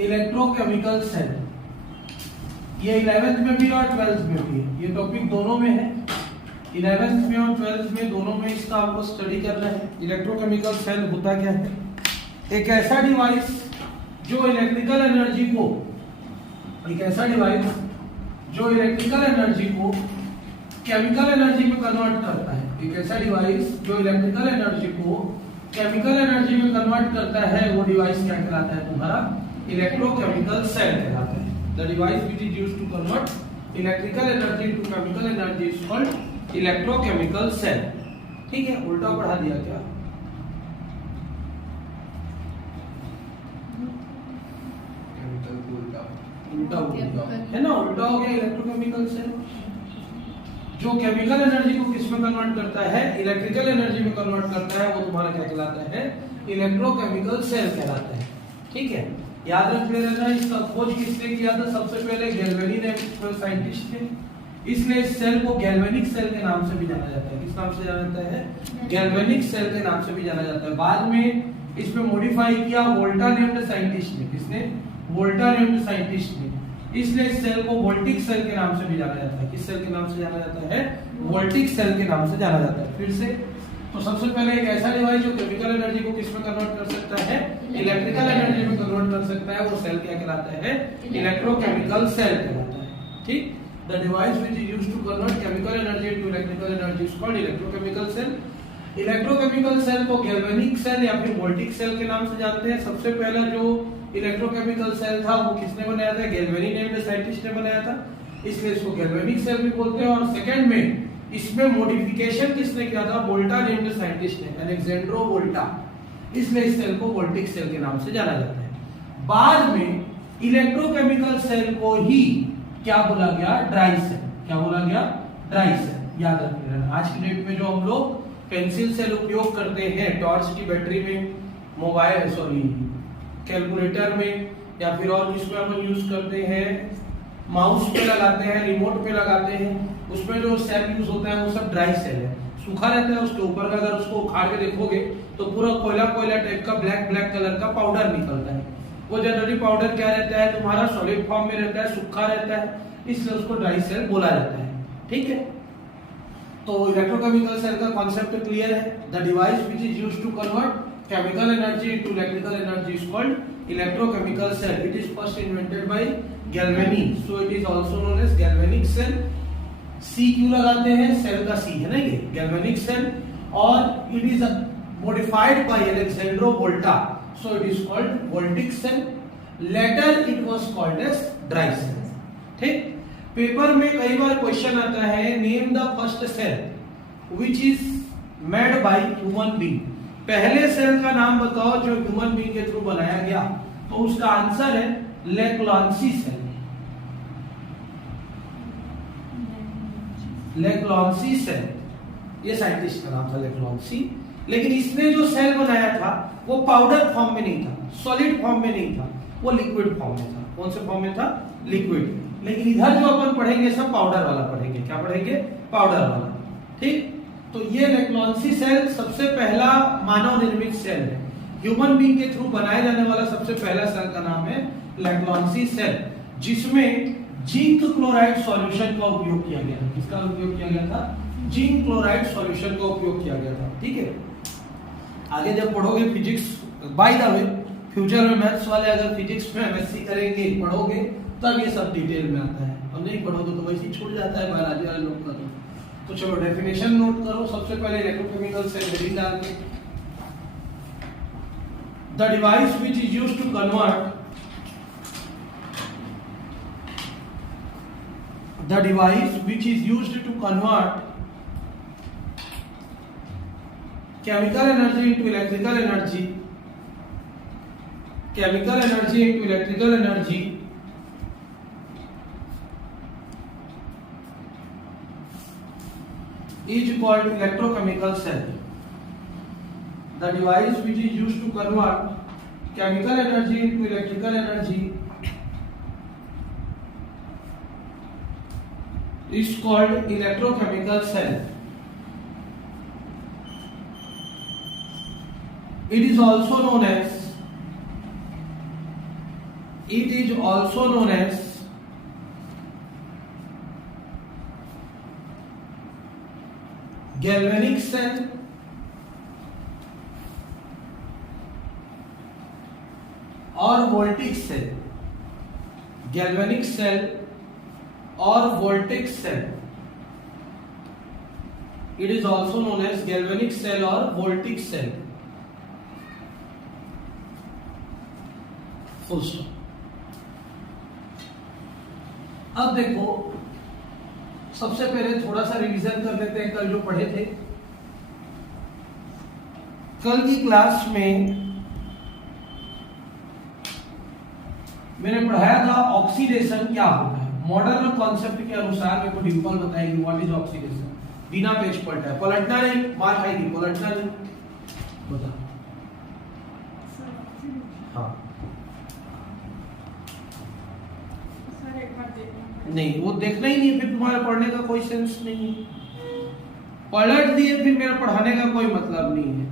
Electrochemical cell, ये 11th में भी और 12th में भी है, ये टॉपिक दोनों में है, 11th में और 12th में दोनों में इसका आपको स्टडी करना है। इलेक्ट्रोकेमिकल सेल होता क्या है? एक ऐसा डिवाइस जो इलेक्ट्रिकल एनर्जी को, एक ऐसा डिवाइस जो इलेक्ट्रिकल एनर्जी को केमिकल एनर्जी में कन्वर्ट करता है, एक ऐसा डिवाइस जो इलेक्ट्रिकल एनर्जी को केमिकल एनर्जी में कन्वर्ट करता है, वो डिवाइस क्या कहलाता है? तुम्हारा इलेक्ट्रोकेमिकल सेल कहलाता है। The device which is used to convert electrical energy into chemical energy is called electrochemical cell. ठीक है, उल्टा पढ़ा दिया क्या? उल्टा है ना, उल्टा हो गया। इलेक्ट्रोकेमिकल सेल जो केमिकल एनर्जी को किस में कन्वर्ट करता है? इलेक्ट्रिकल एनर्जी में कन्वर्ट करता है, वो तुम्हारा क्या कहलाता है? इलेक्ट्रोकेमिकल सेल कहलाता है। ठीक है, याद रखते रहना। इसका खोज किसने किया था? सबसे पहले गैल्वेनी ने, साइंटिस्ट थे। इसलिए इस सेल को गैल्वेनिक सेल के नाम से भी जाना जाता है। किस नाम से जाना जाता है? गैल्वेनिक सेल के नाम से भी जाना जाता है। बाद में इसमें मॉडिफाई किया वोल्टा नेम्ड साइंटिस्ट ने। किसने? वोल्टा नेम्ड साइंटिस्ट ने। इसलिए इस सेल को वोल्टिक सेल के नाम से भी जाना जाता है। किस सेल के नाम से जाना जाता है? वोल्टिक सेल के नाम से जाना जाता है। फिर से तो सबसे पहले एक ऐसा डिवाइस जो केमिकल एनर्जी को किस में कन्वर्ट कर सकता है? इलेक्ट्रिकल एनर्जी में कन्वर्ट कर सकता है, वो सेल क्या कहलाता है? इलेक्ट्रोकेमिकल सेल कहलाता है। ठीक, the device which is used to convert chemical energy into electrical energy is called electrochemical cell. Electrochemical cell को गैल्वेनिक सेल या फिर वोल्टिक सेल के नाम से जानते हैं। सबसे पहला जो इलेक्ट्रोकेमिकल सेल था वो किसने बनाया था? गैल्वेनी नेम्ड साइंटिस्ट ने बनाया था, इसलिए इसको गैल्वेनिक सेल भी बोलते हैं। और सेकंड में इसमें मॉडिफिकेशन किसने किया था? वोल्टा नेम्ड साइंटिस्ट ने, अलेक्जेंड्रो वोल्टा, इसलिए इस सेल को वोल्टिक सेल के नाम से जाना जाता है। बाद में इलेक्ट्रोकेमिकल सेल को ही क्या बोला गया? Dry cell. क्या बोला गया? Dry cell. याद रखते रहना। आज की डेट में जो हम लोग पेंसिल सेल उपयोग करते हैं टॉर्च की बैटरी में, मोबाइल कैलकुलेटर में, या फिर और किसमें हम यूज करते हैं? माउस पे लगाते हैं, रिमोट पे लगाते हैं, उसमें जो सेल यूज होता है वो सब ड्राई सेल है, सूखा रहता है। उसके ऊपर का अगर उसको उखाड़ के देखोगे तो पूरा कोयला कोयला टाइप का ब्लैक ब्लैक कलर का पाउडर निकलता है। वो जनरली पाउडर क्या रहता है? तुम्हारा सॉलिड फॉर्म में रहता है, सूखा रहता है, इसलिए उसको ड्राई सेल बोला जाता है। ठीक है, तो इलेक्ट्रोकेमिकल सेल का कॉन्सेप्ट क्लियर है। The device which is used to convert chemical energy into electrical energy is called electrochemical cell. It is first invented by Galvani, so it is also known as galvanic cell. C क्यों लगाते हैं? Cell का C है ना ये, galvanic cell, और it is modified by Alexandro Volta, so it is called voltic cell. Later it was called as dry cell. ठीक, paper में कई बार क्वेश्चन आता है, name the first cell which is made by human being. पहले cell का नाम बताओ जो ह्यूमन बीइंग के थ्रू बनाया गया, तो उसका आंसर है लेक्लांसी सेल। लेक्लांसी सेल, ये साइंटिस्ट का नाम था लेक्लांसी। लेकिन इसने जो सेल बनाया था वो पाउडर फॉर्म में नहीं था, सॉलिड फॉर्म में नहीं था, वो लिक्विड फॉर्म में था। कौन से फॉर्म में था? लिक्विड। लेकिन इधर जो अपन पढ़ेंगे सब पाउडर वाला पढ़ेंगे। क्या पढ़ेंगे? पाउडर वाला। ठीक, तो ये लेक्लांसी सेल सबसे पहला मानव निर्मित सेल है। ह्यूमन बीइंग के थ्रू बनाया जाने वाला सबसे पहला सेल का नाम है लेक्लांसी सेल, जिसमें जिंक क्लोराइड सॉल्यूशन का उपयोग किया गया था। किसका उपयोग किया गया था? जिंक क्लोराइड सॉल्यूशन का उपयोग किया गया था। ठीक है, आगे जब पढ़ोगे physics, by the way future में मैथ्स वाले अगर फिजिक्स में एमएससी करेंगे, पढ़ोगे, तब ये सब डिटेल में आता है, और नहीं पढ़ोगे तो वैसे ही छूट जाता है बायोलॉजी वाले लोग का। तो चलो डेफिनेशन नोट करो। सबसे पहले इलेक्ट्रोकेमिकल सेल हेडिंग डाल के, the device which is used to convert, the device which is used to convert chemical energy into electrical energy, chemical energy into electrical energy is called electrochemical cell. The device which is used to convert chemical energy into electrical energy is called electrochemical cell. It is also known as It is also known as galvanic cell or voltaic cell. Galvanic cell or voltaic cell. It is also known as galvanic cell or voltaic cell. Full stop. अब देखो, सबसे पहले थोड़ा सा revision कर लेते हैं कल जो पढ़े थे। कल की क्लास में मैंने पढ़ाया था ऑक्सीडेशन क्या होता है। मॉडर्न कॉन्सेप्ट के अनुसार मेरे को डिंपल बताएगी व्हाट इज ऑक्सीडेशन। बिना पेज पलटा है, पलटना नहीं, मार खाएगी, पलटना नहीं। बता। हाँ नहीं, वो देखना ही नहीं, फिर तुम्हारे पढ़ने का कोई सेंस नहीं है। पलट दिए फिर मेरा पढ़ाने का कोई मतलब नहीं है।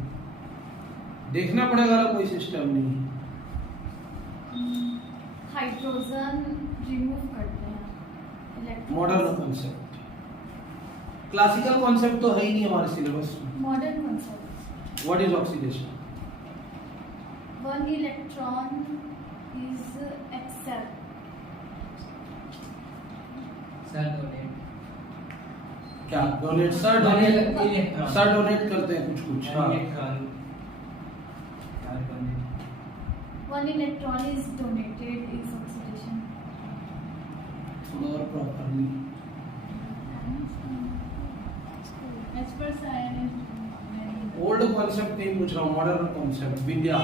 देखना पड़ेगा ना, कोई सिस्टम नहीं है। हाइड्रोजन रिमूव करते हैं। मॉडर्न कॉन्सेप्ट, क्लासिकल कॉन्सेप्ट तो है ही नहीं हमारे सिलेबस में। Modern concept. What is oxidation? One electron is accept. Sir donate क्या डोनेट? सर डोनेट करते हैं कुछ कुछ। हाँ। One electron is donated is oxidation. और properly As per science. Old concept नहीं पूछ रहा हूँ, मॉडर्न कॉन्सेप्ट। विद्या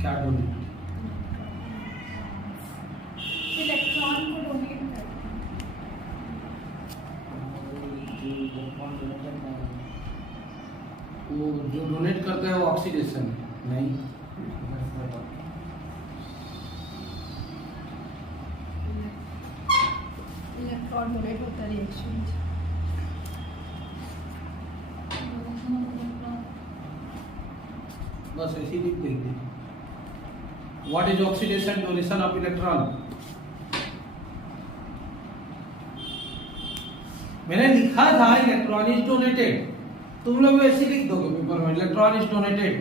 क्या डोनेट? इलेक्ट्रॉन को डोनेट करते हैं। वो जो डोनेट करता है वो ऑक्सीडेशन नहीं। इलेक्ट्रॉन डोनेट होता है रिएक्शन। बस ऐसे ही लिख देंगे। What is oxidation? Donation of electron. मैंने लिखा था इलेक्ट्रॉन इज डोनेटेड, तुम लोग वैसे लिख दोगे पेपर में, electron is donated.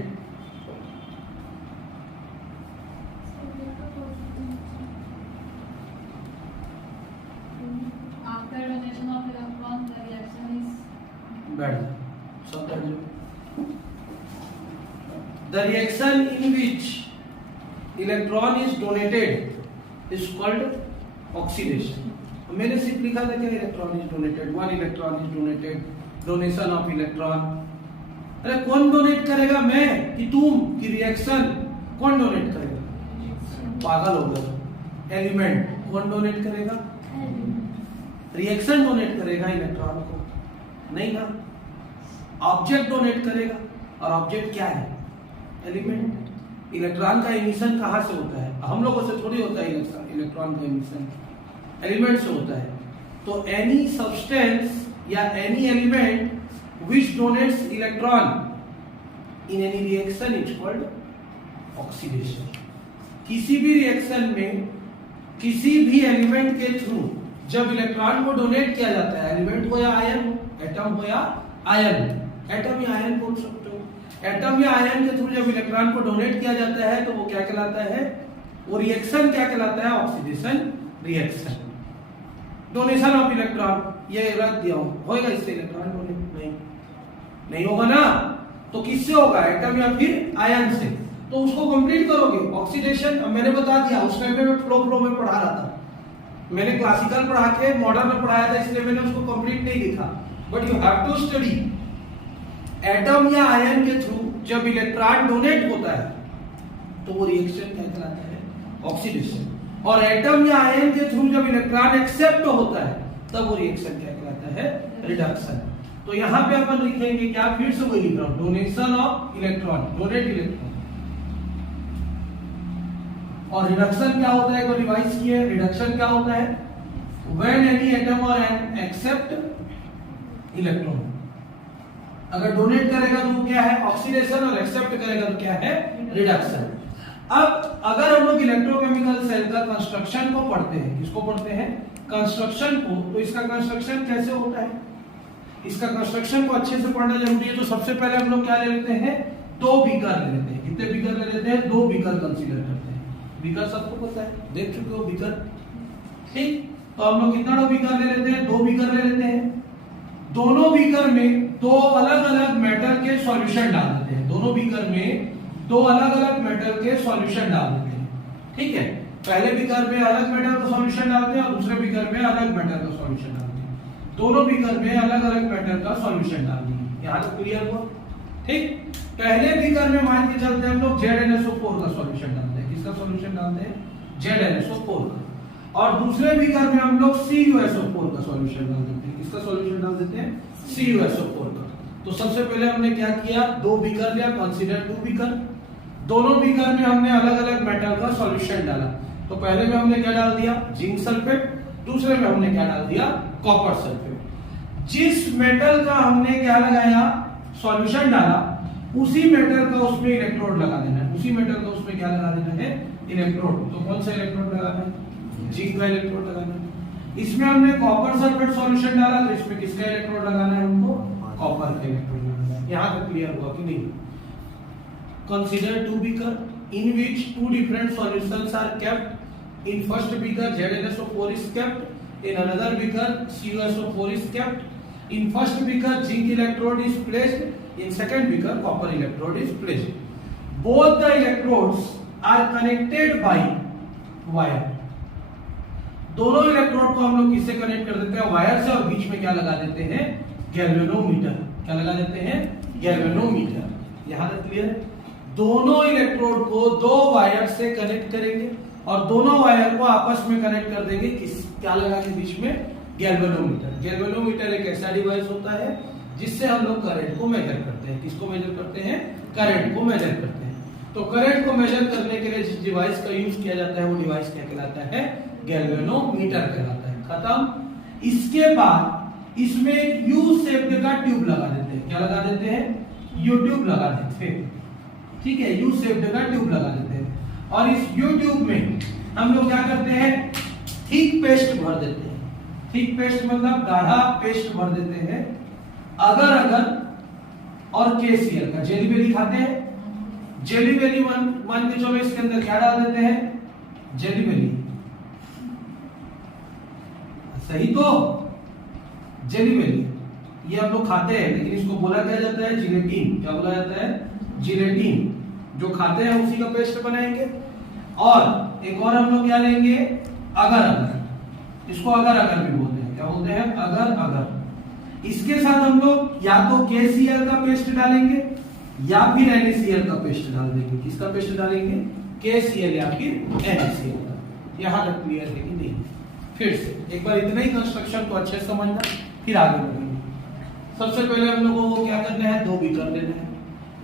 After donation of electron, the reaction is बैठ जाओ, सब बैठ जाओ। The reaction in which electron is donated is called oxidation. मैंने सिर्फ लिखा था क्या electron is donated, one electron is donated, donation of electron. अरे कौन डोनेट करेगा, मैं कि तुम कि रिएक्शन? कौन डोनेट करेगा? पागल हो गए। एलिमेंट कौन डोनेट करेगा? रिएक्शन डोनेट करेगा इलेक्ट्रॉन को, नहीं ना। ऑब्जेक्ट डोनेट करेगा, और ऑब्जेक्ट क्या है? एलिमेंट। इलेक्ट्रॉन का एमिशन कहाँ से होता है? हम लोगों से थोड़ी होता है इलेक्ट्रॉन का एमिशन, एलिमेंट से होता है। तो एनी सब्सटेंस या any element which donates electron in any reaction is called oxidation. किसी भी रिएक्शन में किसी भी एलिमेंट के थ्रू जब इलेक्ट्रॉन को डोनेट किया जाता है, एलिमेंट हो या आयन हो, एटम हो या आयन, एटम या आयन बोल सकते हो, एटम या आयन के थ्रू जब इलेक्ट्रॉन को डोनेट किया जाता है तो वो क्या कहलाता है? वो रिएक्शन क्या कहलाता है? Oxidation reaction. Donation of electron, ये रख दिया होगा इससे इलेक्ट्रॉन डोनेट नहीं होगा ना, तो किससे होगा? एटम या फिर आयन से। तो उसको कंप्लीट करोगे ऑक्सीडेशन। मैंने बता दिया, उस टाइम पे मैं फ्लो में पढ़ा रहा था, मैंने क्लासिकल पढ़ा के मॉडर्न में पढ़ाया था, इसलिए मैंने उसको कंप्लीट नहीं लिखा। But you have to study. Atom या आयन के थ्रू जब इलेक्ट्रॉन डोनेट होता है तो वो रिएक्शन क्या कहलाता है? ऑक्सीडेशन। और एटम या आयन के थ्रू जब इलेक्ट्रॉन एक्सेप्ट होता है तब वो रिएक्शन क्या कहलाता है? रिडक्शन। तो यहाँ पे अपन लिखेंगे क्या? फिर से वही लिख रहा हूं, donation of electron, donate electron. और रिडक्शन क्या होता है? को रिवाइज किए, रिडक्शन क्या होता है? व्हेन एनी एटम और एन एक्सेप्ट इलेक्ट्रॉन। अगर डोनेट करेगा तो वो क्या है, ऑक्सीडेशन, और एक्सेप्ट करेगा तो क्या है, रिडक्शन। अब अगर हम लोग इलेक्ट्रोकेमिकल सेल का कंस्ट्रक्शन को पढ़ते हैं, किसको पढ़ते हैं, कंस्ट्रक्शन को, तो इसका कंस्ट्रक्शन कैसे होता है, इसका कंस्ट्रक्शन को अच्छे से पढ़ना जरूरी है। तो सबसे पहले हम लोग क्या ले लेते हैं, 2 बीकर ले लेते हैं। कितने बीकर ले लेते हैं, 2 बीकर कंसीडर करते हैं। बीकर सबको पता है, देख चुके हो बीकर, ठीक। तो हम लोग कितना 2 बीकर ले लेते हैं, 2 बीकर ले लेते हैं। दोनों बीकर में 2 अलग अलग मेटल के सॉल्यूशन डाल देते हैं, दोनों बीकर में 2 अलग अलग मेटल के सॉल्यूशन डाल देते हैं, ठीक है। पहले बीकर में अलग मेटल का सॉल्यूशन डालते हैं और दूसरे बीकर में अलग मेटल का सॉल्यूशन डालते हैं। दोनों बीकर में अलग अलग मेटल का सॉल्यूशन डाल देंगे। यहां तक क्लियर हुआ, ठीक। पहले बीकर में मान के चलते हैं हम लोग ZnSO4 का सॉल्यूशन डालते हैं। किसका सॉल्यूशन डालते हैं, ZnSO4 का। और दूसरे बीकर में हम लोग CuSO4 का सॉल्यूशन डाल देते हैं। किसका सॉल्यूशन डाल देते हैं, CuSO4 का। तो सबसे पहले हमने क्या किया, 2 बीकर लिया, कंसीडर 2 बीकर। दोनों बीकर में हमने अलग अलग मेटल का सॉल्यूशन डाला। तो पहले में हमने क्या डाल दिया, जिंक सल्फेट, दूसरे में हमने क्या डाल दिया, कॉपर सल्फेट। जिस मेटल का हमने क्या लगाया, सॉल्यूशन डाला, उसी मेटल का उसमें इलेक्ट्रोड लगा देना है, उसी मेटल का उसमें क्या लगा देना है, इलेक्ट्रोड। तो कौन सा इलेक्ट्रोड लगाना है, जिंक का इलेक्ट्रोड लगाना है। इसमें हमने कॉपर सल्फेट सॉल्यूशन डाला, तो इसमें किसका इलेक्ट्रोड लगाना है हमको, कॉपर का इलेक्ट्रोड लगाना है। यहां तक क्लियर हुआ कि नहीं। Consider 2 beaker in which 2 different solutions are kept. In first beaker ZnSO4 is kept, in another beaker CuSO4 is kept. In first beaker zinc electrode is placed, in second beaker copper electrode is placed. Both the electrodes are connected by wire. दोनों electrode को हम लोग किससे connect कर देते हैं, wire से, और बीच में क्या लगा देते हैं, गैल्वेनोमीटर। क्या लगा देते हैं, गैल्वेनोमीटर। यहां तक क्लियर है। दोनों इलेक्ट्रोड को 2 वायर से कनेक्ट करेंगे और दोनों वायर को आपस में कनेक्ट कर देंगे, किस क्या लगा के बीच में, गैल्वेनोमीटर। गैल्वेनोमीटर एक ऐसा डिवाइस होता है जिससे हम लोग करंट को मेजर करते हैं। किसको मेजर करते हैं, करंट को मेजर करते हैं। तो करंट को मेजर करने के लिए जिस डिवाइस का यूज किया जाता है वो डिवाइस क्या कहलाता है, गैल्वेनोमीटर कहलाता है। खत्म। इसके बाद इसमें एक यू शेप्ड का ट्यूब लगा देते हैं। क्या लगा देते हैं, यू ट्यूब लगा देते हैं, ठीक है। यू शेप्ड का ट्यूब लगा देते हैं और इस यू ट्यूब में हम लोग क्या करते हैं, थिक पेस्ट भर देते हैं। थिक पेस्ट मतलब गाढ़ा पेस्ट भर देते हैं। अगर अगर और KCl का, जेली बेली खाते हैं, जेली बेली मान के चलो, इसके अंदर क्या डाल देते हैं, जेली बेली, सही तो, जेली बेली ये हम लोग खाते हैं, लेकिन इसको बोला क्या जाता है, जिलेटिन। क्या बोला जाता है, जिलेटिन। जो खाते हैं उसी का पेस्ट बनाएंगे। और एक और हम लोग क्या लेंगे, अगर अगर, इसको अगर अगर भी बोलते हैं। क्या बोलते हैं, अगर अगर। इसके साथ हम लोग या तो KCl का पेस्ट डालेंगे या फिर NaCl का पेस्ट डाल देंगे। किसका पेस्ट डालेंगे, KCl या फिर NaCl का। यहां तक क्लियर है कि नहीं। फिर से एक बार इतना ही कंस्ट्रक्शन को अच्छे से समझना, फिर आगे बढ़ेंगे। सबसे पहले हम लोगों को क्या करना है, 2 बीकर लेना है।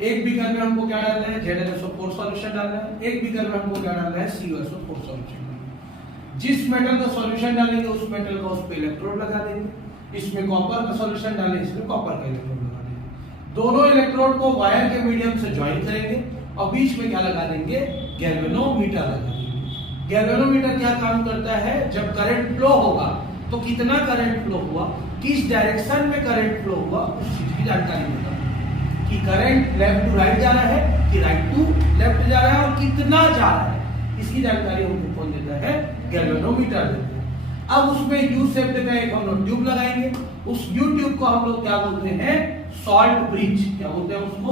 एक बीकर में हमको क्या डालना है, ZnSO4 सॉल्यूशन डालना है। एक बीकर में हमको क्या डालना है, CuSO4 सॉल्यूशन डालना है। जिस मेटल का सॉल्यूशन डालेंगे उस मेटल का उस पे इलेक्ट्रोड लगा देंगे। इसमें कॉपर का सॉल्यूशन डालें, इसमें कॉपर का इलेक्ट्रोड लगा देंगे। दोनों इलेक्ट्रोड को वायर के मीडियम से ज्वाइन करेंगे और बीच में क्या लगा देंगे, गैल्वेनोमीटर लगा देंगे। गैल्वेनोमीटर क्या काम करता है, जब करंट फ्लो होगा तो कितना करंट फ्लो हुआ, किस डायरेक्शन में करंट फ्लो हुआ, उस चीज की जानकारी देता है कि करंट लेफ्ट टू राइट जा रहा है कि राइट टू लेफ्ट जा रहा है और कितना जा रहा है, इसकी जानकारी हमको कौन देता है, गैल्वेनोमीटर देता है। अब उसमें यू शेप्ड का एक हम लोग ट्यूब लगाएंगे। उस यू ट्यूब को हम लोग क्या बोलते हैं, सॉल्ट ब्रिज। क्या बोलते हैं उसको,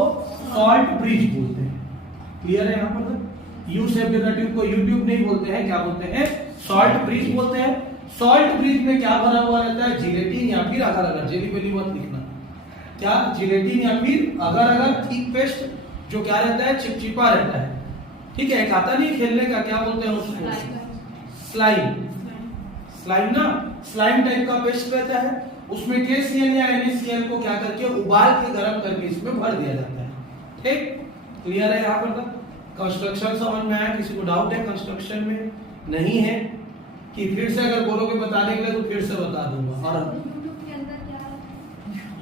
सॉल्ट ब्रिज बोलते हैं। क्लियर है यहाँ पर, यू शेप्ड का ट्यूब को यू ट्यूब नहीं बोलते हैं, क्या बोलते हैं, सॉल्ट ब्रिज बोलते हैं। सॉल्ट ब्रिज में क्या भरा हुआ रहता है, जिलेटिन या फिर अगर अगर, जेली बेली मत लिखना, क्या जिलेटिन या फिर अगर अगर, थिक पेस्ट जो क्या रहता है, चिपचिपा रहता है, ठीक है। एक आता नहीं खेलने का, क्या बोलते हैं उसको, स्लाइम। स्लाइम ना, स्लाइम टाइप का पेस्ट रहता है। उसमें KCl या NaCl को क्या करके उबाल के गर्म करके इसमें भर दिया जाता है। ठीक, क्लियर है यहाँ पर। कंस्ट्रक्शन समझ में आया, किसी को डाउट है कंस्ट्रक्शन में, नहीं है कि फिर से अगर बोलोगे बताने के लिए तो फिर से बता दूंगा। और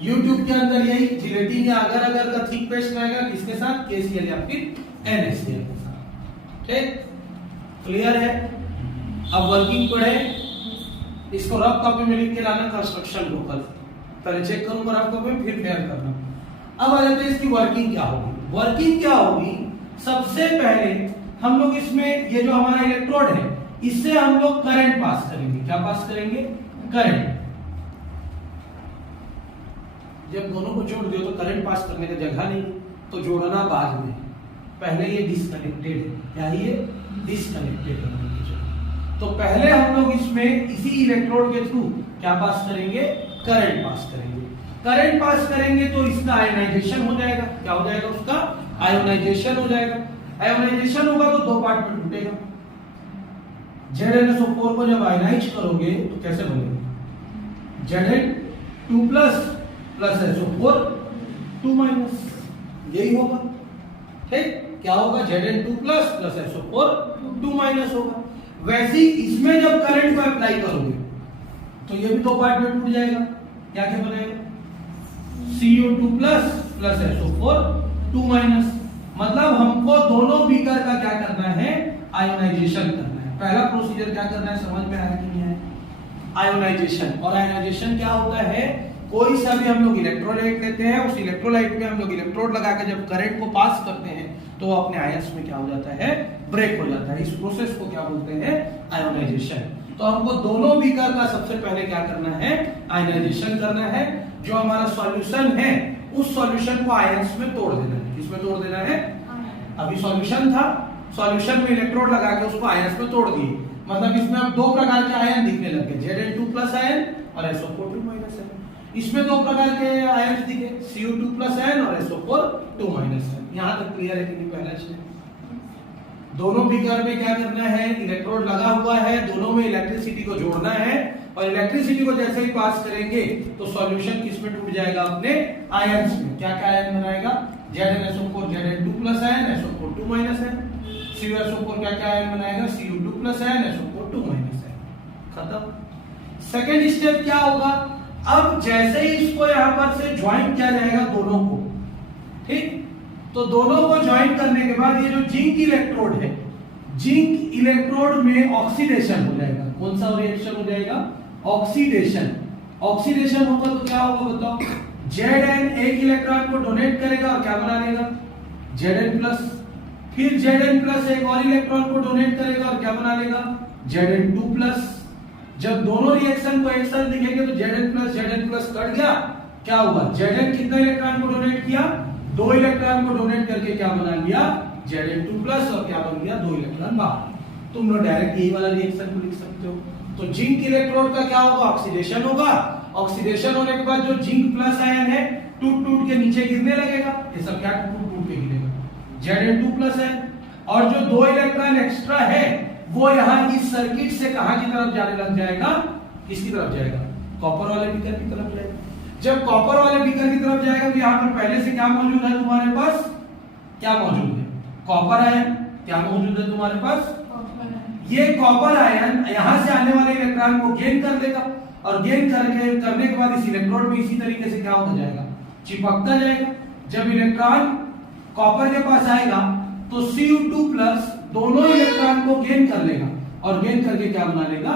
YouTube के अंदर यही जिलेटिन या अगर अगर का थिक पेस्ट रहेगा किसके साथ, KCl या फिर NaCl के साथ। ठीक, क्लियर है। अब वर्किंग पढ़े, इसको रफ कॉपी में लिख के लाना कंस्ट्रक्शन को कल, पहले चेक करूंगा रफ कॉपी में फिर फेयर करना। अब आ जाते हैं इसकी वर्किंग क्या होगी। वर्किंग क्या होगी, सबसे पहले हम लोग इसमें ये जो हमारा इलेक्ट्रोड है इससे हम लोग करंट पास करेंगे। क्या पास करेंगे, करंट। जब दोनों को जोड़ दियो तो करंट पास करने की जगह नहीं, तो जोड़ना बाद में, पहले ये डिस्कनेक्टेड है, क्या ये डिस्कनेक्टेड है। तो पहले हम लोग इसमें इसी इलेक्ट्रोड के थ्रू क्या पास करेंगे, करंट पास करेंगे। करंट पास करेंगे तो इसका आयोनाइजेशन हो जाएगा। क्या हो जाएगा, उसका आयोनाइजेशन हो जाएगा। आयोनाइजेशन होगा तो दो पार्ट में टूटेगा। ZnSO4 को जब आयोनाइज करोगे तो कैसे बनेगा, Zn2 प्लस SO4 2 यही होगा। ठीक, क्या होगा, Zn2 प्लस SO4 2 होगा। वैसे ही इसमें जब करंट को अप्लाई करोगे तो ये भी दो पार्ट में टूट जाएगा। क्या क्या बनेगा, CO2 प्लस SO4 2 मतलब हमको दोनों बीकर का क्या करना है, आयोनाइजेशन करना है। पहला प्रोसीजर क्या करना है, समझ में आया कि नहीं आया, आयोनाइजेशन। और आयोनाइजेशन क्या होता है, कोई सा भी हम लोग इलेक्ट्रोलाइट लेते हैं, उस इलेक्ट्रोलाइट में हम लोग इलेक्ट्रोड लगा के जब करंट को पास करते हैं तो वो अपने आयंस में क्या हो जाता है, ब्रेक हो जाता है। इस प्रोसेस को क्या बोलते हैं, आयोनाइजेशन। तो हमको दोनों बीकर का सबसे पहले क्या करना है, आयोनाइजेशन करना है। जो हमारा सॉल्यूशन है उस सॉल्यूशन को आयंस में तोड़ देना है। किसमें तोड़ देना है, अभी सॉल्यूशन था, सॉल्यूशन में इलेक्ट्रोड लगा के उसको आयंस में तोड़ दिए, मतलब इसमें अब दो प्रकार के आयन दिखने लगे, Zn2 प्लस आयन और SO4 2 आयन। इसमें दो प्रकार के आयन दिखे, CO2 प्लस आयन और SO4 2 आयन। यहां तक क्लियर है कि नहीं, पहला चीज दोनों बीकर में क्या करना है, इलेक्ट्रोड लगा हुआ है, दोनों में इलेक्ट्रिसिटी को जोड़ना है और इलेक्ट्रिसिटी को जैसे ही पास करेंगे तो सॉल्यूशन किसमें टूट जाएगा, अपने आयंस में। क्या क्या आयन बनाएगा, ZnSO4 Zn2 plus ion SO4 2 है। CuSO4 क्या क्या आयन बनाएगा, Cu2 प्लस आयन SO4 2 है। खत्म। सेकंड स्टेप क्या होगा, अब जैसे ही इसको यहां पर से ज्वाइन किया जाएगा दोनों को, ठीक, तो दोनों को ज्वाइन करने के बाद ये जो जिंक इलेक्ट्रोड है, जिंक इलेक्ट्रोड में ऑक्सीडेशन हो जाएगा। कौन सा रिएक्शन हो जाएगा, ऑक्सीडेशन। ऑक्सीडेशन होगा तो क्या होगा बताओ, Zn एक इलेक्ट्रॉन को डोनेट करेगा और क्या बना लेगा, Zn प्लस, फिर Zn प्लस एक और इलेक्ट्रॉन को डोनेट करेगा और क्या बना लेगा, Zn2 प्लस। जब दोनों रिएक्शन को एक साथ दिखेंगे तो Zn प्लस कट गया, क्या हुआ, Zn कितना इलेक्ट्रॉन को डोनेट किया, दो इलेक्ट्रॉन को डोनेट करके क्या बना लिया, Zn2 प्लस, और क्या बन गया, दो इलेक्ट्रॉन बाहर। तुम लोग डायरेक्ट यही वाला रिएक्शन को लिख सकते हो। तो जिंक इलेक्ट्रोड का क्या होगा, ऑक्सीडेशन होगा। ऑक्सीडेशन होने के बाद जो जिंक प्लस आयन है टूट टूट के नीचे गिरने लगेगा। ये सब क्या टूट टूट के गिरेगा, Zn2 प्लस है। और जो दो इलेक्ट्रॉन एक्स्ट्रा है वो यहाँ इस सर्किट से कहां की तरफ जाने लग जाएगा, किसकी तरफ जाएगा, कॉपर वाले बीकर की तरफ जाएगा। जब कॉपर वाले बीकर की तरफ जाएगा तो यहाँ पर पहले से क्या मौजूद है तुम्हारे पास, क्या मौजूद है, कॉपर आयन। क्या मौजूद है तुम्हारे पास, ये कॉपर आयन यहाँ से आने वाले इलेक्ट्रॉन को गेन कर लेगा और गेन करने के बाद इस इलेक्ट्रोड में इसी तरीके से क्या होता जाएगा, चिपकता जाएगा। जब इलेक्ट्रॉन कॉपर के पास आएगा तो Cu2 प्लस दोनों इलेक्ट्रॉन को गेन कर लेगा और गेन करके क्या बना लेगा,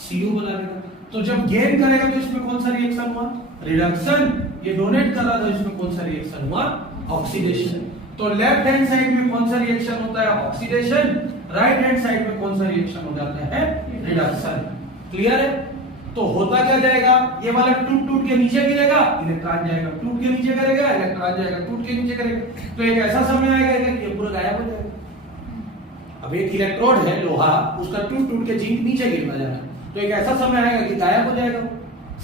Cu बना लेगा। तो जब गेन करेगा तो इसमें कौन सा रिएक्शन हुआ, रिडक्शन। ये डोनेट कर रहा था, इसमें कौन सा रिएक्शन हुआ, ऑक्सीडेशन। तो लेफ्ट हैंड साइड में कौन सा रिएक्शन होता है, ऑक्सीडेशन। राइट हैंड साइड में कौन सा रिएक्शन हो जाता है, रिडक्शन। क्लियर है। तो होता क्या जाएगा, ये वाला टूट टूट के नीचे गिरेगा, इलेक्ट्रॉन जाएगा, टूट के नीचे करेगा, इलेक्ट्रॉन जाएगा, टूट के नीचे करेगा। तो एक ऐसा समय आएगा कि ये पूरा गायब हो जाएगा। अब एक इलेक्ट्रोड है लोहा, उसका टूट टूट के जिंक नीचे गिरता जा रहा है, तो एक ऐसा समय आएगा कि गायब हो जाएगा,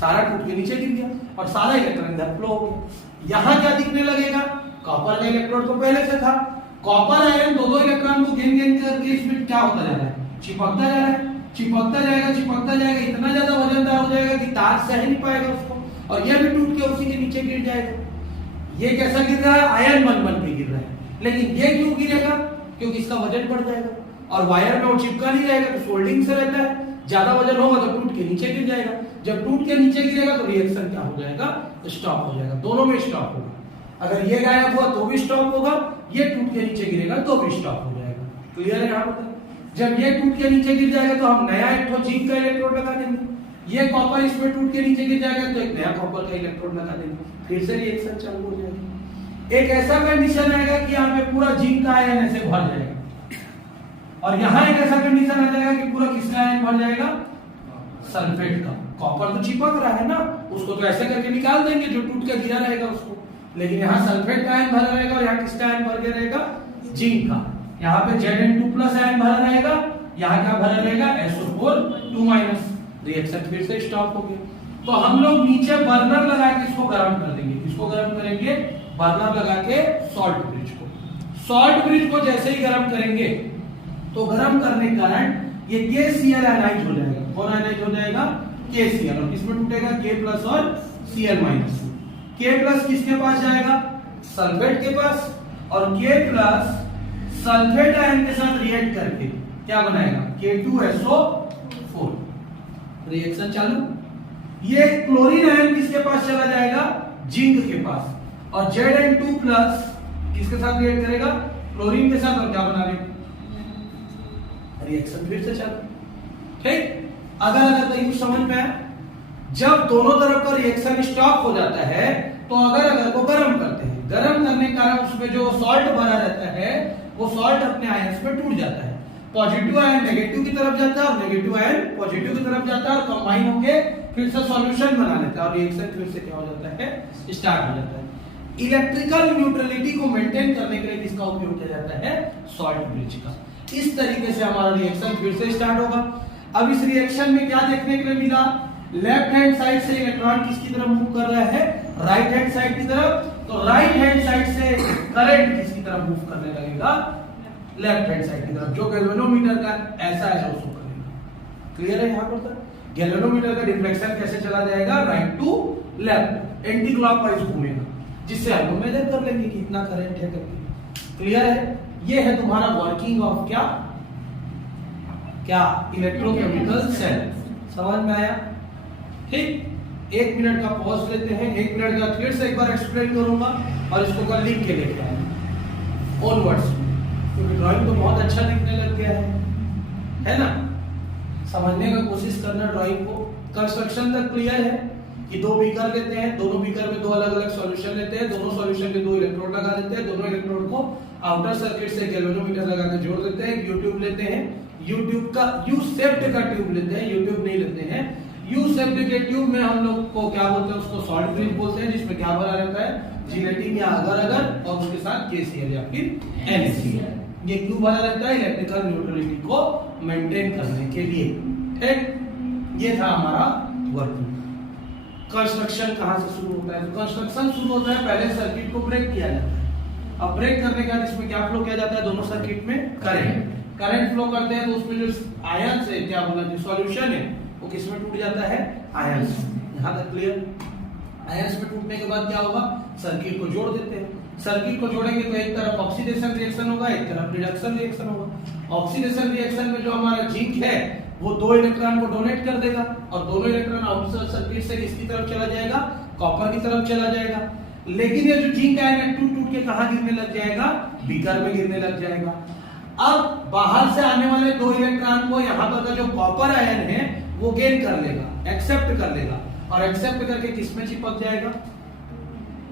सारा टूट के नीचे गिर गया और सारा इलेक्ट्रॉन इधर फ्लो हो गया। यहाँ क्या दिखने लगेगा, कॉपर का इलेक्ट्रोड तो पहले से था, कॉपर आयन दो इलेक्ट्रॉन को गेन करके इसमें क्या होता जा रहा है, चिपकता जा रहा है, चिपकता जाएगा, इतना ज्यादा वजनदार हो जाएगा कि तार सह नहीं पाएगा उसको, और यह भी टूट के उसी के नीचे गिर जाएगा। ये कैसा गिर रहा है, आयन बन के गिर रहा है। लेकिन ये क्यों गिरेगा, क्योंकि इसका वजन बढ़ जाएगा और वायर में वो चिपका नहीं रहेगा, तो फोल्डिंग से रहता है। ज्यादा वजन होगा तो टूट के नीचे गिर जाएगा। जब टूट के नीचे गिरेगा तो रिएक्शन क्या हो जाएगा, स्टॉप हो जाएगा, दोनों में स्टॉप होगा। अगर ये गायब हुआ तो भी स्टॉप होगा, ये टूट के नीचे गिरेगा तो भी स्टॉप हो जाएगा। क्लियर है यहाँ पर? जब ये टूट के नीचे गिर जाएगा तो हम नया एक जिंक का इलेक्ट्रोड लगा देंगे। ये कॉपर इसमें टूट के नीचे गिर जाएगा तो एक नया कॉपर का इलेक्ट्रोड लगा देंगे, फिर से रिएक्शन चालू हो जाएगी। एक ऐसा कंडीशन आएगा कि यहाँ पे पूरा जिंक का आयन ऐसे भर जाएगा, और यहाँ एक ऐसा कंडीशन आ जाएगा कि पूरा किसका आयन भर जाएगा, सल्फेट का। कॉपर तो चिपक रहा है ना, उसको तो ऐसे करके निकाल देंगे जो टूट के गिरा रहेगा उसको, लेकिन यहाँ सल्फेट का आयन भरा रहेगा और यहाँ किसका आयन भर गया रहेगा, जिंक का। यहाँ पे Zn2+ आयन भरा रहेगा, यहाँ क्या भरा रहेगा, SO4 रिएक्शन फिर से स्टॉप हो गया। तो हम लोग नीचे बर्नर लगा के इसको गर्म कर देंगे। किसको गर्म करेंगे, बर्नर लगा के सॉल्ट ब्रिज को। सॉल्ट ब्रिज को जैसे ही गर्म करेंगे तो गर्म करने के कारण ये KCl आयनाइज हो जाएगा। कौन आयनाइज हो जाएगा, KCl, और किसमें टूटेगा, K+ और Cl-। K+ किसके पास जाएगा, सल्फेट के पास, और K+ सल्फेट आयन के साथ रिएक्ट करके क्या बनाएगा, K2SO4, रिएक्शन चालू। ये क्लोरीन आयन किसके पास चला जाएगा, जिंक के पास, और Zn2+ किसके साथ रिएक्ट करेगा, क्लोरीन के साथ, और क्या बना लेगा, रिएक्शन फिर से चालू। ठीक, अगर तो यूं समझ में आया, जब दोनों तरफ का रिएक्शन स्टॉप हो जाता है तो अगर को गर्म करते हैं, गर्म करने के कारण उसमें जो सॉल्ट भरा रहता है वो सॉल्ट अपने आयंस में टूट जाता है। पॉजिटिव आयन नेगेटिव की तरफ जाता है और नेगेटिव आयन पॉजिटिव की तरफ जाता है, और कंबाइन होके फिर से सॉल्यूशन बना लेता है, और रिएक्शन फिर से क्या हो जाता है, स्टार्ट हो जाता है। इलेक्ट्रिकल न्यूट्रलिटी को मेंटेन करने के लिए किसका उपयोग किया जाता है, सॉल्ट ब्रिज का। इस तरीके से हमारा रिएक्शन फिर से स्टार्ट होगा। अब इस रिएक्शन में क्या देखने के लिए मिला, लेफ्ट हैंड साइड से इलेक्ट्रॉन किसकी तरफ मूव कर रहा है, राइट हैंड साइड की तरफ। तो राइट हैंड साइड से करंट किसकी तरफ मूव करने लगेगा, लेफ्ट हैंड साइड की तरफ। जो गैल्वेनोमीटर का ऐसा है उसको करेगा। क्लियर है यहाँ पर तक? गैल्वेनोमीटर का डिफ्लेक्शन कैसे चला जाएगा, right to left, anti clockwise घूमेगा, जिससे हम लोग मेजर कर लेंगे कि इतना करंट है करके। क्लियर है? ये है तुम्हारा वर्किंग ऑफ क्या क्या इलेक्ट्रोकेमिकल सेल। समझ में आया? ठीक, 1 मिनट का पॉज लेते हैं। 1 मिनट का फिर से एक बार एक्सप्लेन करूंगा और इसको कल लिख के लेके आएंगे ऑनवर्ड्स, क्योंकि ड्राइंग तो बहुत अच्छा दिखने लग गया है ना। समझने का कोशिश करना ड्राइंग को। कंस्ट्रक्शन तक क्लियर है कि 2 बीकर लेते हैं, दोनों बीकर में 2 अलग-अलग सॉल्यूशन लेते हैं, दोनों सॉल्यूशन में 2 इलेक्ट्रोड लगा देते हैं, दोनों इलेक्ट्रोड को आउटर सर्किट से गैल्वेनोमीटर लगा के जोड़ देते हैं। U-ट्यूब लेते हैं, U-ट्यूब का U-शेप्ड का ट्यूब लेते हैं, U-ट्यूब नहीं लेते हैं। U-शेप्ड के ट्यूब में हम लोग को क्या बोलते हैं, उसको सॉल्ट ब्रिज बोलते हैं, जिसमें क्या भरा रहता है, जिलेटिन या अगर-अगर, और उसके साथ KCl या फिर NaCl। ये क्यों भरा रहता है, इलेक्ट्रिकल न्यूट्रलिटी को मेंटेन करने के लिए। ठीक, ये था हमारा वर्किंग। कंस्ट्रक्शन कहां से शुरू होता है, तो कंस्ट्रक्शन शुरू होता है पहले सर्किट को ब्रेक किया जाता है। अब ब्रेक करने के बाद इसमें क्या फ्लो किया जाता है, दोनों सर्किट में करंट फ्लो करते हैं, तो उसमें जो आयन से क्या बोला, जो सॉल्यूशन है वो किसमें टूट जाता है, आयंस। यहां तक क्लियर? आयंस में टूटने के बाद क्या होगा, सर्किट को जोड़ देते हैं। सर्किट को जोड़ेंगे तो एक तरफ ऑक्सीडेशन रिएक्शन होगा, एक तरफ रिडक्शन रिएक्शन होगा। ऑक्सीडेशन रिएक्शन में जो हमारा जिंक है वो 2 इलेक्ट्रॉन को डोनेट कर देगा, और दोनों इलेक्ट्रॉन आउटर सर्किट से किसकी तरफ चला जाएगा, कॉपर की तरफ चला जाएगा। लेकिन ये जो जिंक आयन है टूट के कहां गिरने लग जाएगा, बीकर में गिरने लग जाएगा। अब बाहर से आने वाले 2 इलेक्ट्रॉन को यहाँ पर का जो कॉपर आयन है वो गेन कर लेगा, एक्सेप्ट कर लेगा, और एक्सेप्ट करके किसमें चिपक जाएगा,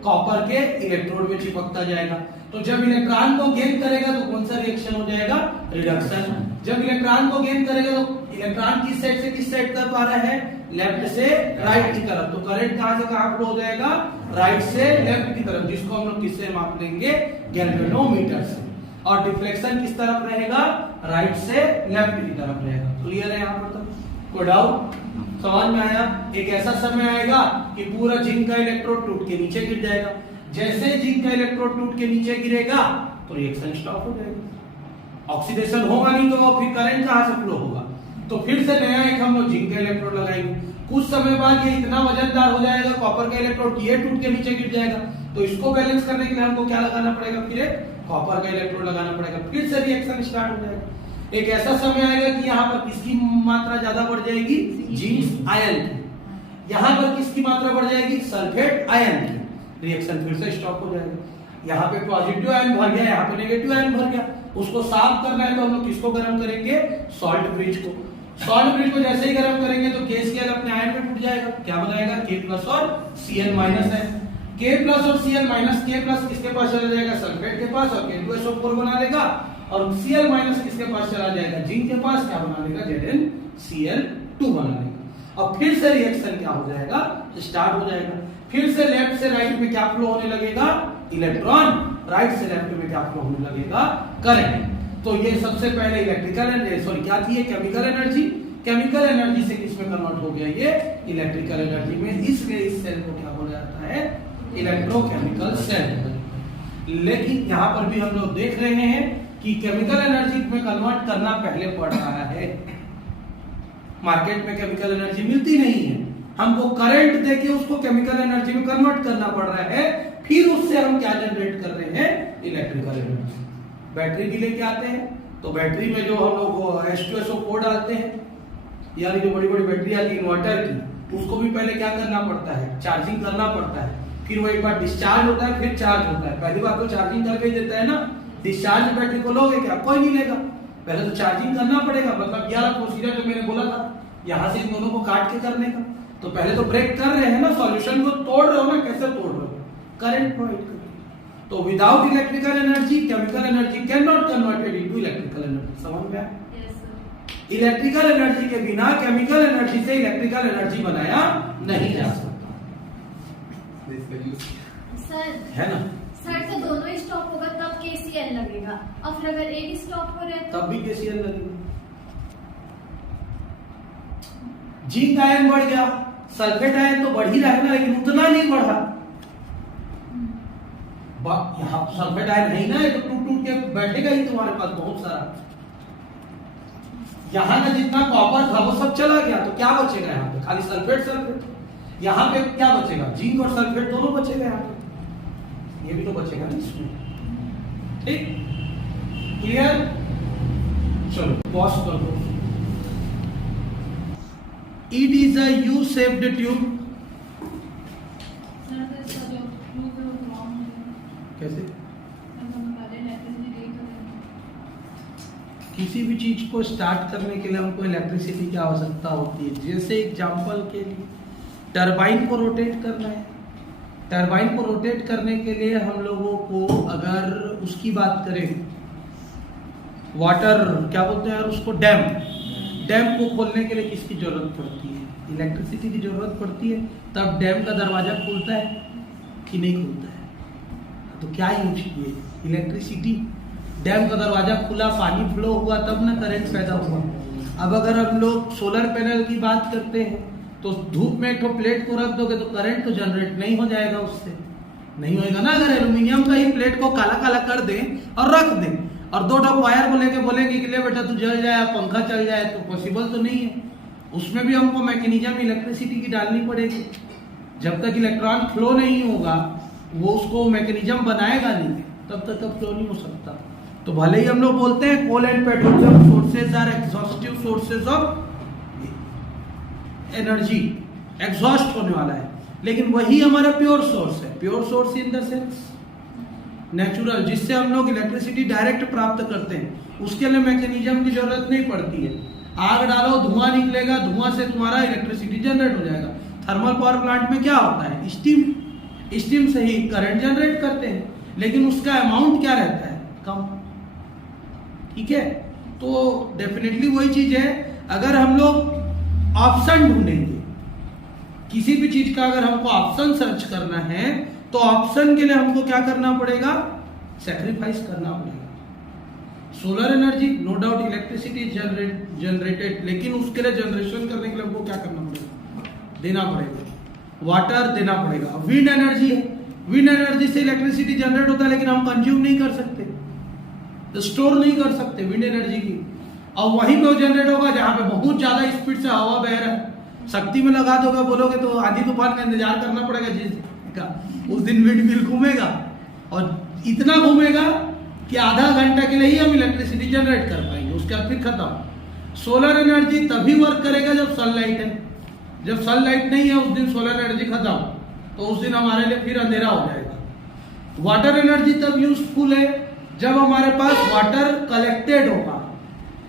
कॉपर के इलेक्ट्रोड में चिपकता जाएगा। तो जब इलेक्ट्रॉन को गेन करेगा तो कौन सा रिएक्शन हो जाएगा, रिडक्शन। जब इलेक्ट्रॉन को गेन करेगा तो इलेक्ट्रॉन किस साइड से किस साइड तक आ रहा है, लेफ्ट से राइट की तरफ। तो करंट कहां से कहां फ्लो हो जाएगा, राइट से लेफ्ट की तरफ, जिसको हम लोग किससे माप लेंगे, गैल्वेनोमीटर से। और डिफ्लेक्शन किस तरफ रहेगा, राइट से लेफ्ट की तरफ रहेगा। क्लियर है यहाँ पर तक? कोई डाउट? समझ में आया? एक ऐसा समय आएगा कि पूरा जिंक का इलेक्ट्रोड टूट के नीचे गिर जाएगा। जैसे जिंक का इलेक्ट्रोड टूट के नीचे गिरेगा तो रिएक्शन स्टॉप हो जाएगा, ऑक्सीडेशन होगा नहीं, तो फिर करंट कहां से फ्लो होगा। तो फिर से नया एक हम लोग जिंक का इलेक्ट्रोड लगाएंगे। कुछ समय बाद ये इतना वजनदार हो जाएगा कॉपर का इलेक्ट्रोड, ये टूट के नीचे गिर जाएगा। तो इसको बैलेंस करने के लिए हमको क्या लगाना पड़ेगा, फिर कॉपर का इलेक्ट्रोड लगाना पड़ेगा, फिर से रिएक्शन स्टार्ट हो जाएगा। एक ऐसा समय आएगा कि यहाँ पर किसकी मात्रा ज्यादा बढ़ जाएगी, जिंक आयन की। यहाँ पर किसकी मात्रा बढ़ जाएगी? सल्फेट आयन की। रिएक्शन फिर से स्टॉप हो जाएगा। यहाँ पे पॉजिटिव आयन भर गया, यहाँ पे नेगेटिव आयन भर गया। उसको साफ करना है तो हम लोग किसको गर्म करेंगे? सॉल्ट ब्रिज को। सॉल्ट ब्रिज को जैसे ही गर्म करेंगे तो KCl अपने आयन में टूट जाएगा। क्या बनाएगा? K+ और Cl- है। K+ और Cl-, K+ किसके पास चला जाएगा? सल्फेट के पास, और K2SO4 बना लेगा। और Cl- किसके पास चला जाएगा? जिंक के पास। क्या बना लेगा? ZnCl2 बना लेगा। अब फिर से रिएक्शन क्या हो जाएगा? स्टार्ट हो जाएगा। फिर से लेफ्ट से राइट में क्या फ्लो होने लगेगा? इलेक्ट्रॉन। राइट से लेफ्ट में क्या फ्लो होने लगेगा? करंट। तो ये सबसे पहले इलेक्ट्रिकल एनर्जी, क्या थी? Chemical energy. केमिकल एनर्जी से किसमें कन्वर्ट हो गया? ये इलेक्ट्रिकल एनर्जी में। इसलिए इस सेल को क्या बोला जाता है? Electrochemical cell. लेकिन यहाँ पर भी हम लोग देख रहे हैं कि केमिकल एनर्जी में कन्वर्ट करना पहले पड़ रहा है। मार्केट में केमिकल एनर्जी मिलती नहीं है, हमको करंट देके उसको केमिकल एनर्जी में कन्वर्ट करना पड़ रहा है। फिर उससे हम क्या जनरेट कर रहे हैं? Electrical energy. बैटरी भी लेके आते हैं, तो बैटरी में जो हम लोग H2SO4 डालते हैं, यानी जो बड़ी बड़ी बैटरी आती है इन्वर्टर की, उसको भी पहले क्या करना पड़ता है? चार्जिंग करना पड़ता है। फिर वो एक बार डिस्चार्ज होता है, फिर चार्ज होता है। पहली बार तो चार्जिंग करके ही देता है ना। डिस्चार्ज बैटरी को लोगे क्या? कोई नहीं लेगा। पहले तो चार्जिंग करना पड़ेगा। मतलब यह प्रोसीजर जो मैंने बोला था, यहाँ से इन दोनों को काट के करने का। तो पहले तो ब्रेक कर रहे हैं ना, सॉल्यूशन को तोड़ रहे हो ना। कैसे तोड़ रहे हो? करंट प्रोवाइड करके। तो without electrical energy chemical energy can not converted into electrical energy. समझ में आया? इलेक्ट्रिकल एनर्जी के बिना केमिकल एनर्जी से इलेक्ट्रिकल एनर्जी बनाया नहीं जा सकता। सर है ना? सर तो दोनों ही स्टॉप होगा तब KCl लगेगा, और फिर अगर एक ही स्टॉप हो रहा है तब भी KCl लगेगा। जिंक आयन बढ़ गया, सल्फेट आयन तो बढ़ ही रहा है ना, लेकिन उतना नहीं बढ़ा। यहाँ सल्फेट आयन है ही ना, ये तो टूट टूट के बैठेगा ही तुम्हारे पास बहुत सारा। यहाँ का जितना कॉपर था वो सब चला गया, तो क्या बचेगा? यहाँ पे खाली सल्फेट सल्फेट। यहाँ पे क्या बचेगा? जिंक और सल्फेट दोनों बचेगा यहाँ पे। ये भी तो बचेगा ना इसमें। ठीक, क्लियर? चलो पॉज कर दो। It is a U-shaped tube. Sir तो इसका जो proof है वो wrong है। कैसे? हम पहले इलेक्ट्रिसिटी यही करेंगे। किसी भी चीज को स्टार्ट करने के लिए हमको इलेक्ट्रिसिटी की आवश्यकता होती है। जैसे एग्जांपल के लिए टरबाइन को रोटेट करना है। टरबाइन को रोटेट करने के लिए हम लोगों को अगर उसकी बात करें, वाटर क्या बोलते हैं उसको, डैम को खोलने के लिए किसकी जरूरत पड़ती है? इलेक्ट्रिसिटी की जरूरत पड़ती है। तब डैम का दरवाजा खुलता है कि नहीं खुलता है? तो क्या यूज किए? इलेक्ट्रिसिटी। डैम का दरवाजा खुला, पानी फ्लो हुआ, तब ना करंट पैदा हुआ। अब अगर हम लोग सोलर पैनल की बात करते हैं तो धूप में एक तो प्लेट को रख दोगे तो करंट तो जनरेट नहीं हो जाएगा, उससे नहीं होएगा ना। अगर एल्यूमिनियम का ही प्लेट को काला काला कर दें और रख दें और दो डब वायर को लेके बोलेंगे कि ले बेटा तू जल जाए, पंखा चल जाए, तो पॉसिबल तो नहीं है। उसमें भी हमको मैकेनिज्म इलेक्ट्रिसिटी की डालनी पड़ेगी। जब तक इलेक्ट्रॉन फ्लो नहीं होगा, वो उसको मैकेनिज्म बनाएगा नहीं, तब तक फ्लो नहीं हो सकता। तो भले ही हम लोग बोलते हैं coal and petroleum sources are exhaustive sources of energy, exhaust होने वाला है, लेकिन वही हमारा प्योर सोर्स है। Pure source in the sense natural, जिससे हम लोग इलेक्ट्रिसिटी डायरेक्ट प्राप्त करते हैं। उसके लिए मैकेनिज्म की जरूरत नहीं पड़ती है। आग डालो, धुआं निकलेगा, धुआं से तुम्हारा इलेक्ट्रिसिटी जनरेट हो जाएगा। थर्मल पावर प्लांट में क्या होता है? स्टीम से ही करंट जनरेट करते हैं, लेकिन उसका अमाउंट क्या रहता है? कम। ठीक है, तो डेफिनेटली वही चीज है। अगर हम लोग ऑप्शन ढूंढेंगे, किसी भी चीज का अगर हमको ऑप्शन सर्च करना है, तो ऑप्शन के लिए हमको क्या करना पड़ेगा? सैक्रिफाइस करना पड़ेगा। Solar energy, no doubt electricity generated, लेकिन उसके लिए जनरेशन करने के लिए हमको क्या करना पड़ेगा? देना पड़ेगा, वाटर देना पड़ेगा। विंड एनर्जी है, विंड एनर्जी से इलेक्ट्रिसिटी जनरेट होता है, लेकिन हम कंज्यूम नहीं कर सकते, स्टोर नहीं कर सकते विंड एनर्जी की। और वहीं पे जनरेट होगा जहां पे बहुत ज्यादा स्पीड से हवा बह रहा है। शक्ति में लगा दोगे, बोलोगे तो आंधी तूफान का इंतजार करना पड़ेगा जिसका, उस दिन विंड मिल घूमेगा और इतना घूमेगा कि आधा घंटा के लिए ही हम इलेक्ट्रिसिटी जनरेट कर पाएंगे, उसके बाद फिर खत्म। सोलर एनर्जी तभी वर्क करेगा जब सनलाइट है, जब सनलाइट नहीं है उस दिन सोलर एनर्जी खत्म, तो उस दिन हमारे लिए फिर अंधेरा हो जाएगा। वाटर एनर्जी तब यूजफुल है जब हमारे पास वाटर कलेक्टेड होगा।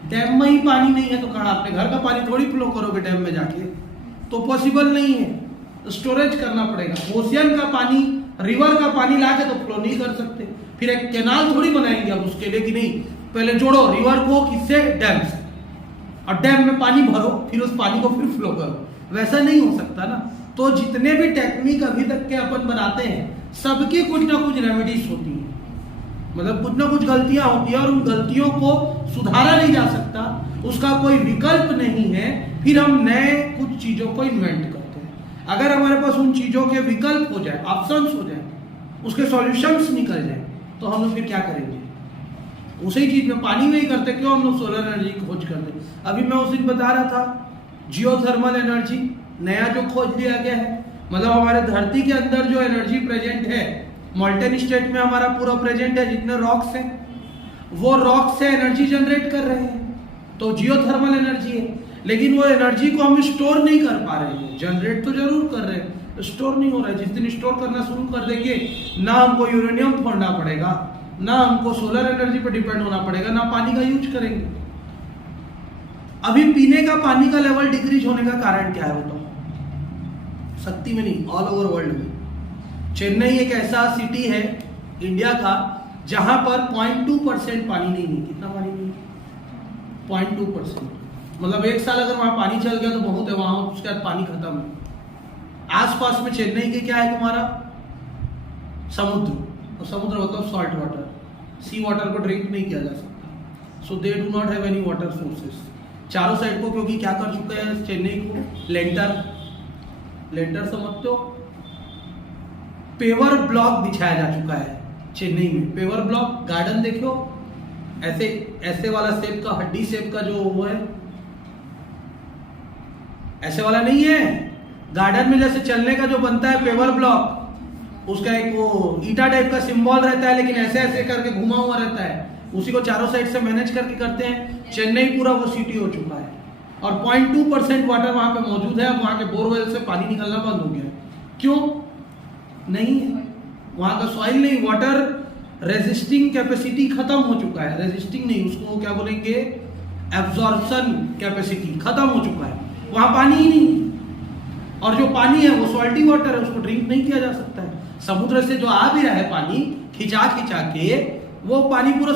डैम में ही पानी नहीं है तो कहाँ, अपने घर का पानी थोड़ी फ्लो करोगे डैम में जाके, तो पॉसिबल नहीं है, स्टोरेज करना पड़ेगा। ओशियन का पानी, रिवर का पानी लाके तो फ्लो नहीं कर सकते, फिर एक कैनाल थोड़ी बनाएंगे अब उसके लिए कि नहीं, पहले जोड़ो रिवर को किससे, डैम से, और डैम में पानी भरो, फिर उस पानी को फिर फ्लो करो, वैसा नहीं हो सकता ना। तो जितने भी टेक्निक अभी तक के अपन बनाते हैं सबकी कुछ ना कुछ रेमेडीज होती है, मतलब कुछ ना कुछ गलतियां होती है और उन गलतियों को सुधारा नहीं जा सकता, उसका कोई विकल्प नहीं है, फिर हम नए कुछ चीजों को इन्वेंट करते हैं। अगर हमारे पास उन चीजों के विकल्प हो जाए, ऑप्शंस हो जाए, उसके सॉल्यूशंस निकल जाए, तो हम लोग फिर क्या करेंगे? उसी चीज में पानी में ही करते, क्यों हम लोग सोलर एनर्जी की खोज करते। अभी मैं उस दिन बता रहा था जियोथर्मल एनर्जी नया जो खोज लिया गया है, मतलब हमारे धरती के अंदर जो एनर्जी प्रेजेंट है, मॉल्टेन स्टेट में हमारा पूरा प्रेजेंट है, जितने रॉक्स हैं वो रॉक से एनर्जी जनरेट कर रहे हैं, तो जियोथर्मल एनर्जी है। लेकिन वो एनर्जी को हम स्टोर नहीं कर पा रहे हैं, जनरेट तो जरूर कर रहे हैं, स्टोर नहीं हो रहा है। जिस दिन स्टोर करना शुरू कर देंगे, ना हमको यूरेनियम फोड़ना पड़ेगा, ना हमको सोलर एनर्जी पर डिपेंड होना पड़ेगा, ना पानी का यूज करेंगे। अभी पीने का पानी का लेवल डिक्रीज होने का कारण क्या है बताओ? शक्ति में नहीं, ऑल ओवर वर्ल्ड में। चेन्नई एक ऐसा सिटी है इंडिया का जहां पर 0.2% पानी नहीं है। कितना पानी नहीं है? 0.2%। मतलब एक साल अगर वहां पानी चल गया तो बहुत है, वहां उसके बाद पानी खत्म है। आसपास में चेन्नई के क्या है तुम्हारा? समुद्र, और समुद्र मतलब सॉल्ट वाटर, सी वाटर को ड्रिंक नहीं किया जा सकता, so they do not have any water sources. चारों साइड को क्योंकि क्या कर चुके हैं चेन्नई को, लेंटर समझते हो, पेवर ब्लॉक बिछाया जा चुका है चेन्नई में। पेवर ब्लॉक, गार्डन देखो ऐसे ऐसे वाला शेप का, हड्डी शेप का जो वो है, ऐसे वाला नहीं है। गार्डन में जैसे चलने का जो बनता है पेवर ब्लॉक, उसका एक वो ईटा टाइप का सिंबल रहता है, लेकिन ऐसे ऐसे करके घुमा हुआ रहता है, उसी को चारों साइड से मैनेज करके करते हैं। चेन्नई पूरा वो सिटी हो चुका है और 0.2% वाटर वहां पे मौजूद है। अब वहां के बोरवेल से पानी निकलना बंद हो गया। क्यों? नहीं है वहां का सॉइल नहीं, वाटर रेजिस्टिंग कैपेसिटी खत्म हो चुका है। रेजिस्टिंग नहीं, उसको क्या बोलेंगे, एब्जॉर्प्शन कैपेसिटी खत्म हो चुका है, वहां पानी ही नहीं। और जो पानी है वो सॉल्टी वाटर है, उसको ड्रिंक नहीं किया जा सकता है। समुद्र से जो आ भी रहा है पानी खिंचा के, वो पानी पूरा